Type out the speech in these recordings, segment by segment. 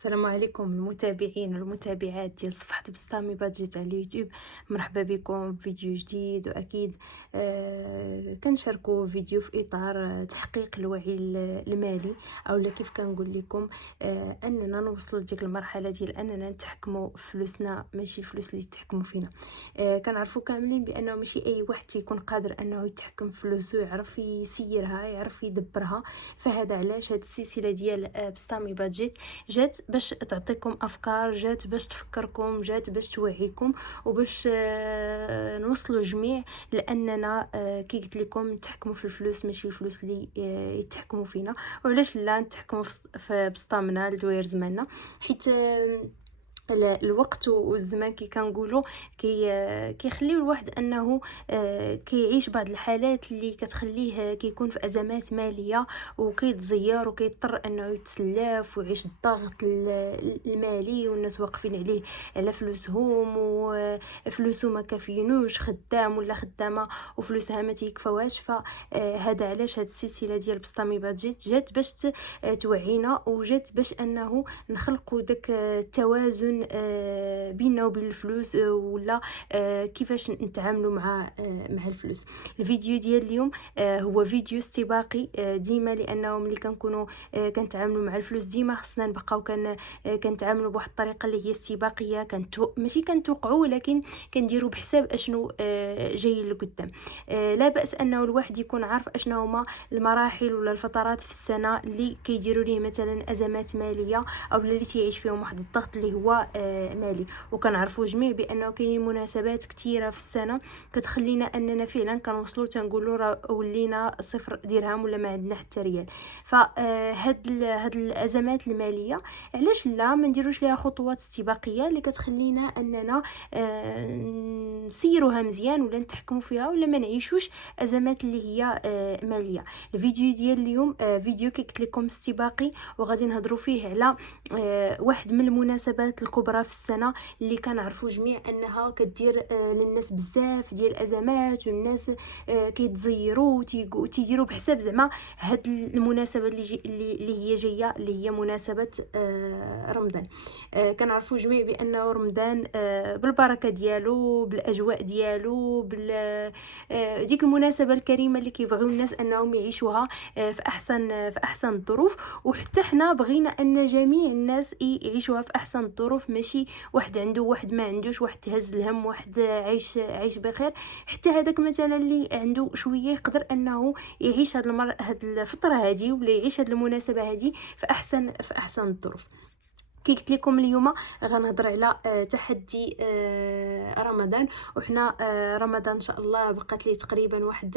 السلام عليكم المتابعين والمتابعات ديال صفحة بسطامي بادجيت على اليوتيوب. مرحبا بكم في فيديو جديد، واكيد كنشاركوا فيديو في اطار تحقيق الوعي المالي، اولا كيف كنقول لكم اننا نوصلوا لديك المرحله ديال اننا نتحكموا في فلوسنا، ماشي الفلوس اللي يتحكموا فينا. كنعرفوا كاملين بانه ماشي اي واحد تيكون قادر انه يتحكم في فلوسه، يعرف يسيرها، يعرف يدبرها. فهذا علاش هاد السلسله ديال بسطامي بادجيت جات باش تعطيكم افكار، جات باش تفكركم، جات باش توعيكم، وباش نوصلوا جميع لاننا كي قلت لكم نتحكموا في الفلوس، ماشي الفلوس اللي يتحكموا فينا. وعلاش لا نتحكموا في بسطامنا لدوير زماننا، حيت الوقت والزمان كي كنقولوا كيخليو الواحد انه كيعيش بعض الحالات اللي كتخليه كيكون في ازمات ماليه، وكيتزير وكيضطر انه يتسلف ويعيش الضغط المالي، والناس واقفين عليه على فلوسهم، وفلوسه ما كافينوش، خدام ولا خدامه وفلوسها ما تيكفاوهاش. فهذا علاش هاد السلسله ديال بسطامي بادجيت جات باش توعينا، وجات باش انه نخلقوا داك التوازن بيننا وبين الفلوس، ولا كيفاش نتعاملوا مع الفلوس. الفيديو ديال اليوم هو فيديو استباقي، ديما لانه ملي كنكونوا كنتعاملوا مع الفلوس ديما خصنا نبقاو كنتعاملوا بواحد الطريقه اللي هي استباقيه، ماشي كنتوقعوا، ولكن كنديروا بحساب اشنو جاي لقدام. لا باس انه الواحد يكون عارف اشنو هما المراحل ولا الفترات في السنه اللي كيديروا ليه مثلا ازمات ماليه، او اللي تيعيش فيهم واحد الضغط اللي هو مالي. وكنعرفوا جميع بانه كاينين مناسبات كثيره في السنه كتخلينا اننا فعلا كنوصلوا تنقولوا راه ولينا صفر درهم ولا ما عندنا حتى ريال. هاد الازمات الماليه علاش لا ما نديروش ليها خطوات استباقيه اللي كتخلينا اننا نسيروها مزيان، ولا نتحكموا فيها، ولا ما نعيشوش ازمات اللي هي ماليه. الفيديو ديال اليوم فيديو كي قلت لكم استباقي، وغادي نهضروا فيه على واحد من المناسبات الكبرى في السنه اللي كنعرفوا جميع انها كدير للناس بزاف ديال الازمات، والناس كيتزيروا وتيديروا بحساب زعما هاد المناسبه اللي هي جايه، اللي هي مناسبه رمضان. كنعرفوا جميع بانه رمضان بالبركه ديالو، بالاجواء ديالو، ديك المناسبه الكريمه اللي كيبغيو الناس انهم يعيشوها في احسن الظروف. وحتى حنا بغينا ان جميع الناس يعيشوها في احسن الظروف، ماشي واحد عنده واحد ما عندوش، واحد تهز الهم، واحد عايش بخير. حتى هذاك مثلا اللي عنده شويه يقدر انه يعيش هاد الفتره هذه، ولا يعيش هاد المناسبه هذه في احسن الظروف. كي قلت لكم اليوم غنهضر على تحدي رمضان. وحنا رمضان ان شاء الله بقات ليه تقريبا واحد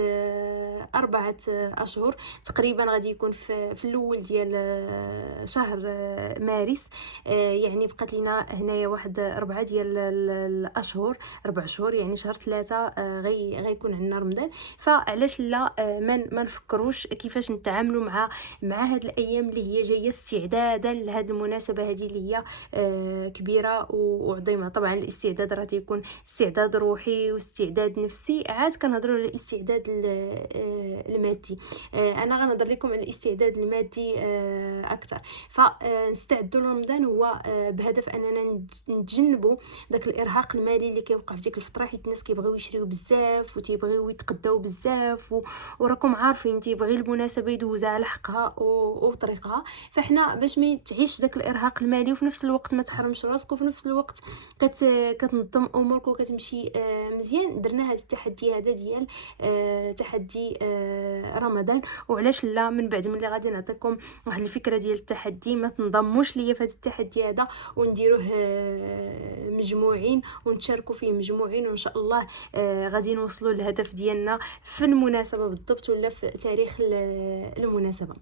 4 اشهر تقريبا، غادي يكون في الاول ديال شهر مارس. يعني بقات لينا هنايا واحد 4 ديال الاشهر، 4 شهور، يعني شهر 3 غيكون عندنا رمضان. فعلاش لا ما نفكروش كيفاش نتعاملوا مع هاد الايام اللي هي جايه استعدادا لهاد المناسبه هذه اللي هي كبيره وعظيمه. طبعا الاستعداد راه تيكون استعداد روحي واستعداد نفسي، عاد كنهضروا على الاستعداد المادي. انا غنهضر لكم على الاستعداد المادي اكثر. فنستعدوا لرمضان هو بهدف اننا نتجنبوا داك الارهاق المالي اللي كيوقع في ديك الفتره، حيت الناس كيبغيو يشريو بزاف وتيبغيو يتقداو بزاف، وراكم عارفين تيبغي المناسبه يدوزها على حقها وطريقها. فاحنا باش ما تعيش داك الارهاق المالي، وفي نفس الوقت ما تحرمش راسك، وفي نفس الوقت كتنظم امورك وكتمشي مزيان، درنا هذا التحدي هذا ديال تحدي رمضان. وعلاش لا من بعد ملي غادي نعطيكم واحد الفكره ديال التحدي، ما تنضموش ليا في هذا التحدي هذا، ونديروه مجموعين ونتشاركوا فيه مجموعين، وان شاء الله غادي نوصلوا للهدف ديالنا في المناسبه بالضبط، ولا في تاريخ المناسبه.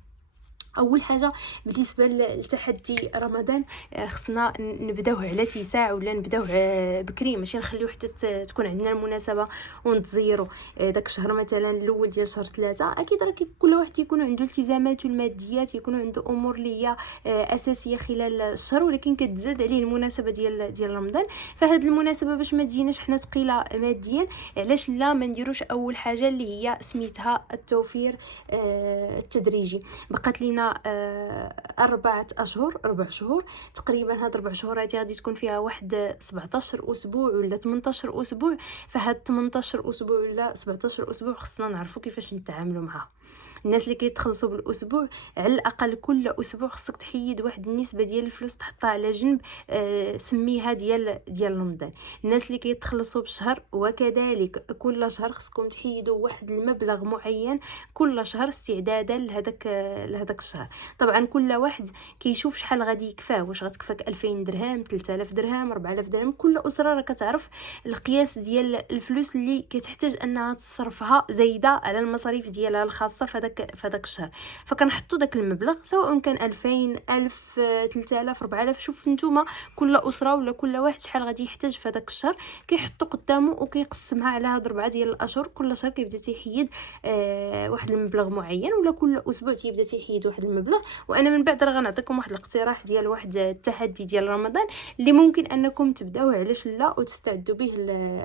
اول حاجه بالنسبه لتحدي رمضان، خصنا نبداوه على تيساع، ولا نبداوه بكري، ماشي نخليو حتى تكون عندنا المناسبه ونتزيروا داك الشهر مثلا الاول ديال شهر 3. اكيد راه كل واحد يكون عنده التزامات والماديات، يكون عنده امور اللي هي اساسيه خلال الشهر، ولكن كتزاد عليه المناسبه ديال رمضان. فهاد المناسبه باش ما تجيناش حنا ثقيله ماديا، علاش لا ما نديروش اول حاجه اللي هي سميتها التوفير التدريجي. بقات لينا عندنا 4 شهور تقريبا. هاد 4 شهور هادي غادي تكون فيها واحد 17 اسبوع ولا 18 اسبوع. فهاد 18 اسبوع ولا 17 اسبوع خصنا نعرفوا كيفاش نتعاملوا معها. الناس اللي كيتخلصوا بالاسبوع، على الاقل كل اسبوع خصك تحيد واحد النسبه ديال الفلوس تحطها على جنب، سميها ديال رمضان. الناس اللي كيتخلصوا بالشهر وكذلك كل شهر خصكم تحيدوا واحد المبلغ معين كل شهر استعدادا لهداك الشهر. طبعا كل واحد كيشوف شحال غادي يكفاه، واش غتكفاك 2000 درهم 3000 درهم 4000 درهم. كل اسره راه كتعرف القياس ديال الفلوس اللي كتحتاج انها تصرفها زايده على المصاريف ديالها الخاصه في هذاك الشهر. فكنحطوا داك المبلغ سواء كان 2000 1000 3000 4000. شوف نتوما كل اسره ولا كل واحد شحال غادي يحتاج في هذاك الشهر، كيحطوا قدامه وكيقسمها على هاد 4 ديال الاشهر. كل شهر كيبدا تيحيد واحد المبلغ معين، ولا كل اسبوع تيبدا تيحيد واحد المبلغ. وانا من بعد راه غنعطيكم واحد الاقتراح ديال واحد التحدي ديال رمضان اللي ممكن انكم تبداوه علاش لا وتستعدوا به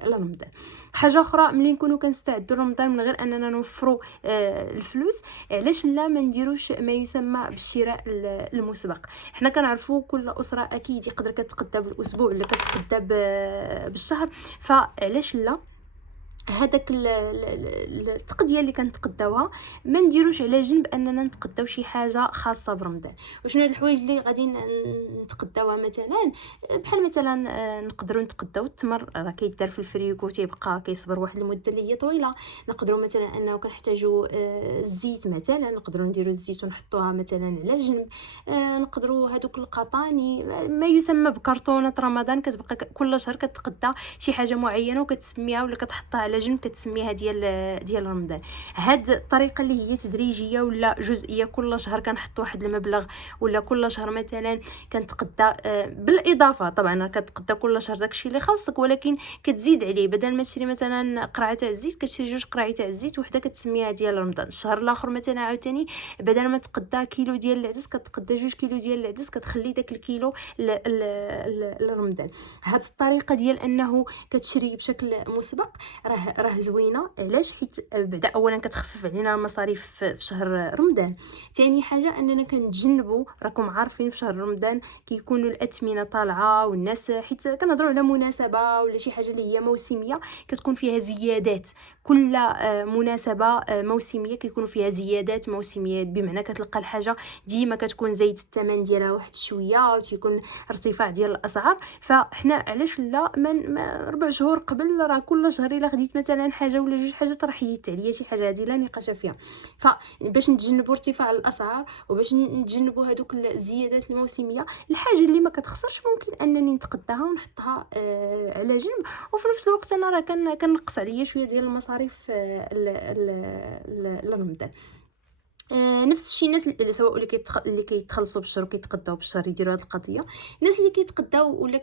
لرمضان. حاجه اخرى، ملي نكونوا كنستعدوا لرمضان من غير اننا نوفروا الفلوس، علاش لا ما نديروش ما يسمى بالشراء المسبق. حنا كنعرفوا كل اسره اكيد يقدر كتقدا بالاسبوع ولا كتقدا بالشهر، فعلاش لا هذاك التقديه اللي كنتقداوها ما نديروش على جنب اننا نتقداو شي حاجه خاصه برمضان. وشنو هاد الحوايج اللي غادي نتقداوها؟ مثلا بحال مثلا نقدروا نتقداو التمر، راه كيدار في الفريكو تيبقى كيصبر واحد المده اللي هي طويله. نقدروا مثلا انه كنحتاجوا الزيت، مثلا نقدروا نديروا الزيت ونحطوها مثلا على جنب. نقدروا هذوك القطاني ما يسمى بكرتونه رمضان، كتبقى كل شهر كتقدا شي حاجه معينه وكتسميها ولا كتحطها على جنب كتسميها ديال رمضان. هاد الطريقه اللي هي تدريجيه ولا جزئيه، كل شهر كنحط واحد المبلغ ولا كل شهر مثلا كنتقدى بالاضافه. طبعا كتقدى كل شهر داكشي اللي خاصك، ولكن كتزيد عليه. بدل ما تشري مثلا قرعه تاع الزيت كتشري 2 قراعي تاع الزيت وحده كتسميها ديال رمضان. الشهر الاخر مثلا عاوتاني بدل ما تقدى كيلو ديال العدس كتقدى 2 كيلو ديال العدس، كتخلي داك الكيلو لرمضان. هاد الطريقه ديال انه كتشري بشكل مسبق راه زوينه. علاش؟ حيت بعدا اولا كتخفف علينا المصاريف في شهر رمضان. ثاني حاجه اننا كنتجنبوا، راكم عارفين في شهر رمضان كيكونوا الاثمنه طالعه، والناس حيت كنهضروا على مناسبه ولا شي حاجه اللي هي موسميه كتكون فيها زيادات. كل مناسبه موسميه كيكونوا فيها زيادات موسميه، بمعنى كتلقى الحاجه ديما كتكون زايد الثمن ديالها واحد شويه وتيكون ارتفاع ديال الاسعار. فاحنا علاش لا من 4 شهور قبل راه كل شهر الا خديت مثلا حاجه ولا 2 حاجات راه حيدت عليا شي حاجه، هذه لا نقاش فيها. فباش نتجنبوا ارتفاع الاسعار وباش نتجنبوا هذوك الزيادات الموسميه، الحاجه اللي ما كتخسرش ممكن انني نتقداها ونحطها على جنب، وفي نفس الوقت انا راه كنقص عليا شويه ديال المصاريف لرمضان. نفس الشيء الناس سواء اللي كيتخلصوا بالشهر وكيتقداو بالشهر يديروا هذه القضيه. الناس اللي كيتقداو ولا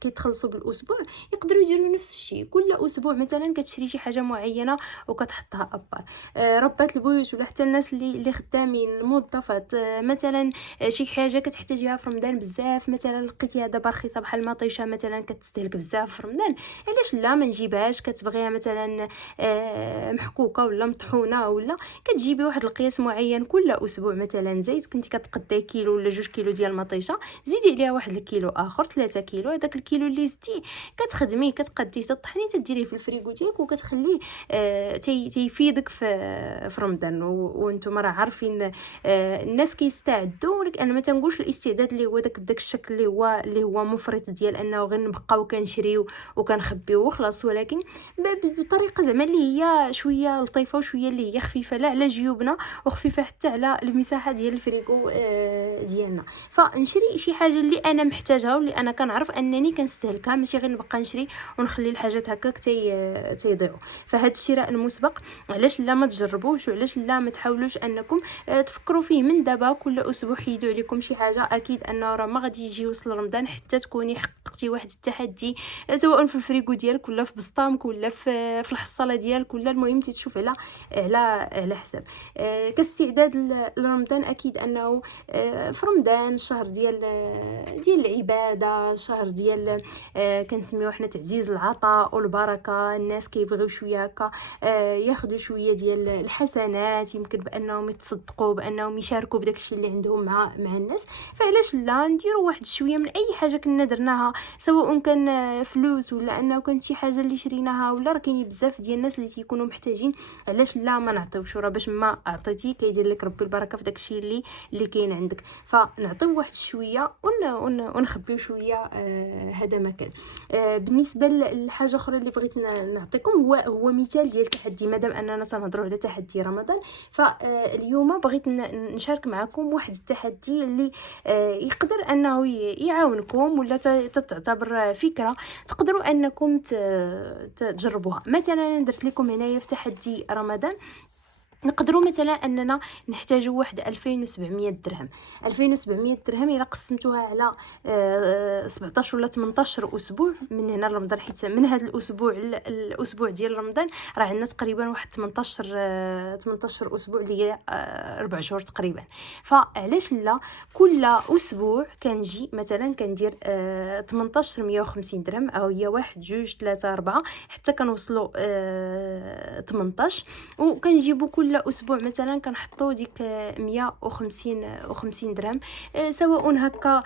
كيتخلصوا بالاسبوع يقدروا يديروا نفس الشيء. كل اسبوع مثلا كتشري شي حاجه معينه وكتحطها ابار. ربات البيوت ولا حتى الناس اللي خدامين الموظفات، مثلا شي حاجه كتحتاجيها في رمضان بزاف، مثلا لقيتيها دابا رخيصه بحال المطيشه مثلا كتستهلك بزاف في رمضان، علاش لا ما نجيبهاش؟ كتبغيها مثلا محكوكه ولا مطحونه، ولا كتجيبي واحد القياس معين كل اسبوع. مثلا زيت كنتي كتقداي كيلو ولا 2 كيلو ديال المطيشه، زيدي عليها واحد الكيلو اخر 3 كيلو. هذاك الكيلو اللي زدتي كتخدميه كتقديه تطحنيه تديريه في الفريغو ديالك وكتخليه تيفيدك في رمضان. وانتم راه عارفين الناس كيستعدوا، ولكن انا ما تنقولش الاستعداد اللي هو بداك الشكل اللي هو مفرط ديال انه غير نبقاو كنشريو وكنخبيو وخلاص، ولكن بطريقه زعما اللي هي شويه لطيفه وشويه اللي هي خفيفه لا على جيوبنا وخفيفه حتى على المساحه ديال الفريغو ديالنا. فنشري شي حاجه اللي انا محتاجها واللي انا كنعرف انني كنستهلكها، ماشي غير نبقى نشري ونخلي الحاجات هكاك تيضيعوا. فهاد الشراء المسبق علاش لا ما تجربوش، وعلاش لا ما تحاولوش انكم تفكروا فيه من دابا. كل اسبوع نزيدوا عليكم شي حاجه، اكيد انه راه ما غادي يجي يوصل رمضان حتى تكوني حققتي واحد التحدي، سواء في الفريكو ديالك ولا في بسطامك ولا في الحصاله ديالك، ولا المهم تشوف على حساب. كاستعداد لرمضان، اكيد انه في رمضان شهر ديال العباده، شهر ديال كنسميوه حنا تعزيز العطاء والبركه. الناس كيبغيو شويه هكا ياخذوا شويه ديال الحسنات، يمكن بانهم يتصدقوا، بانهم يشاركوا بداكشي اللي عندهم مع الناس. فعلاش لا نديروا واحد شويه من اي حاجه كنا درناها، سواء كان فلوس ولا انه كانت شي حاجه اللي شريناها، ولا راه كاينين بزاف ديال الناس اللي تيكونوا محتاجين. علاش لا ما نعطيوش؟ راه باش ما عطيتي كيدير لك ربي البركه في داكشي اللي كاين عندك. فنعطيو واحد شويه ونخبيو شويه. هذا مكان. بالنسبه لحاجه اخرى اللي بغيت نعطيكم هو مثال ديال تحدي، مادام اننا تنهضروا على تحدي رمضان. فاليوم بغيت نشارك معكم واحد التحدي اللي يقدر انه يعاونكم، ولا تعتبر فكره تقدروا انكم تجربوها. مثلا درت لكم هنايا في تحدي رمضان، نقدروا مثلا اننا نحتاجوا واحد 2700 درهم. 2700 درهم الا قسمتوها على 17 ولا 18 اسبوع من هنا لرمضان، حيت من هذا الاسبوع ديال رمضان راه عندنا تقريبا واحد 18 اسبوع اللي هي 4 شهور تقريبا. فعلاش لا كل اسبوع كنجي مثلا كندير 18 150 درهم، او هي 1 2 3 4 حتى كنوصلوا 18، وكنجيبوا كل اسبوع مثلا كنحطوا ديك 150 درهم، سواء هكا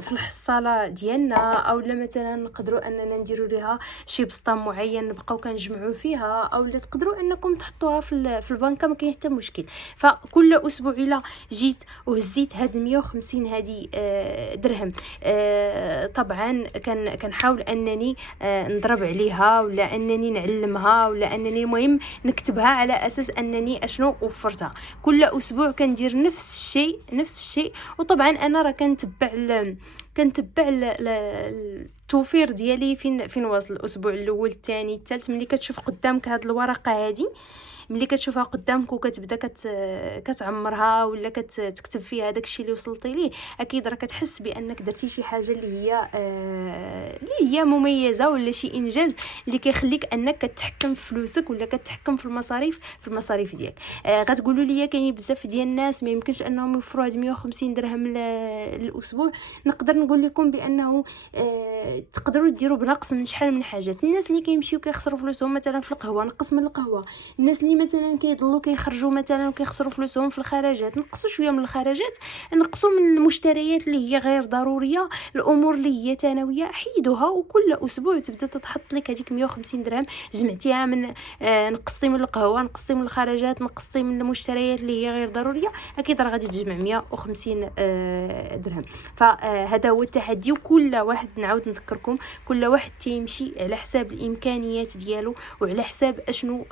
في الحصاله ديالنا، او لا مثلا نقدروا اننا نديروا ليها شي بسطام معين نبقاو كنجمعوا فيها، او لا تقدروا انكم تحطوها في البنكه، ما كاين حتى مشكل. فكل اسبوع الا جيت وهزيت هاد 150 هذه درهم، طبعا كنحاول انني نضرب عليها، ولا انني نعلمها، ولا انني المهم نكتبها على اساس انني اشنو وفرتها. كل اسبوع كندير نفس الشيء. وطبعا انا راه كنتبع التوفير ديالي فين واصل. الاسبوع الاول الثاني الثالث، ملي كتشوف قدامك هاد الورقه هذه، ملي كتشوفها قدامك وكتبدا كتعمرها ولا كتكتب فيها داكشي اللي وصلتي ليه، اكيد راه كتحس بانك درتي شي حاجه اللي هي مميزه، ولا شي انجاز اللي كيخليك انك كتحكم في فلوسك، ولا كتحكم في المصاريف ديالك. غتقولوا لي كاينين بزاف ديال الناس ما يمكنش انهم يوفروا هاد 150 درهم للاسبوع. نقدر نقول لكم بانه تقدروا ديروا بنقص من شحال من حاجات. الناس اللي كيمشيو كيخسروا فلوسهم مثلا في القهوه، نقص من القهوه. الناس اللي مثلا كيضلوا كيخرجوا مثلا وكيخسروا فلوسهم في الخرجات، نقصوا شويه من الخرجات، نقصوا من المشتريات اللي هي غير ضروريه. الامور اللي هي ثانويه حيدوها، وكل اسبوع تبدا تتحط لك هذيك 150 درهم جمعتيها من نقصتي من القهوه، نقصتي من الخرجات، نقصتي من المشتريات اللي هي غير ضروريه، اكيد راه غادي تجمع 150 درهم. فهذا هو التحدي. وكل واحد نعاود نذكركم، كل واحد تيمشي على حساب الامكانيات ديالو وعلى حساب اشنو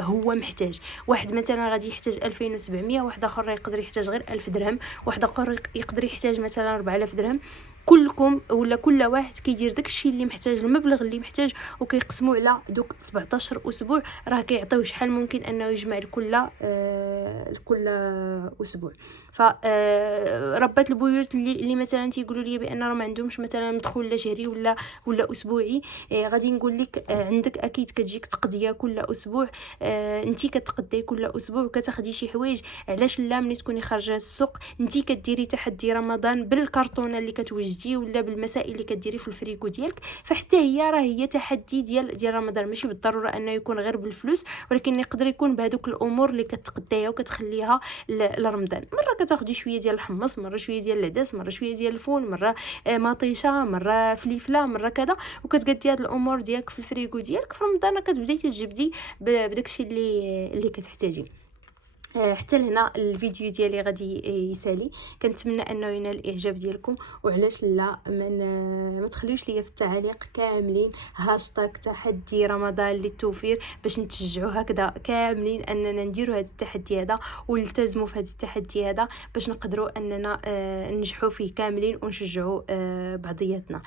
هو محتاج. واحد مثلا غادي يحتاج 2700، واحد اخر يقدر يحتاج غير 1000 درهم، واحد اخر يقدر يحتاج مثلا 4000 درهم. كلكم ولا كل واحد كيدير داكشي اللي محتاج، المبلغ اللي محتاج، وكيقسموا على دوك 17 اسبوع، راه كيعطيو شحال ممكن انه يجمع لكل اسبوع. فربات البيوت اللي مثلا تيقولوا لي بان راه ما عندهمش مثلا مدخول لا شهري ولا اسبوعي، غادي نقول لك عندك اكيد كتجيك تقضيه كل اسبوع. انتي كتقضي كل اسبوع وكتاخدي شي حوايج. علاش لا ملي تكوني خارجه السوق انتي كديري تحدي رمضان بالكرتونه اللي كتوجدي، ولا بالمسائل اللي كديري في الفريكو ديالك، فحتى هي تحدي ديال رمضان. ماشي بالضروره انه يكون غير بالفلوس، ولكن يقدر يكون بهذوك الامور اللي كتقديها وكتخليها لرمضان. مره كتاخدي شويه ديال الحمص، مره شويه ديال العدس، مره شويه ديال الفول، مره مطيشه، مره فليفله، مره كذا، وكتقدي هاد الامور ديالك في الفريكو ديالك. في رمضان كتبداي تجبدي بداكشي اللي كتحتاجي. حتى لهنا الفيديو ديالي غادي يسالي. كنتمنى انه ينال الاعجاب ديالكم، وعلاش لا ما تخليوش ليا في التعاليق كاملين هاشتاغ تحدي رمضان للتوفير، باش نتشجعوا هكذا كاملين اننا نديروا هذا التحدي هذا ونلتزموا في هذا التحدي هذا، باش نقدروا اننا ننجحوا فيه كاملين ونشجعوا بعضياتنا.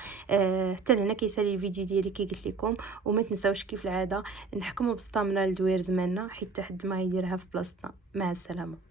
حتى لهنا كيسالي الفيديو ديالي كي قلت لكم. وما تنساوش كيف العاده نحكموا بسطامنا لدوير زماننا، حيت حد ما يديرها في بلاصتنا. مع السلامه.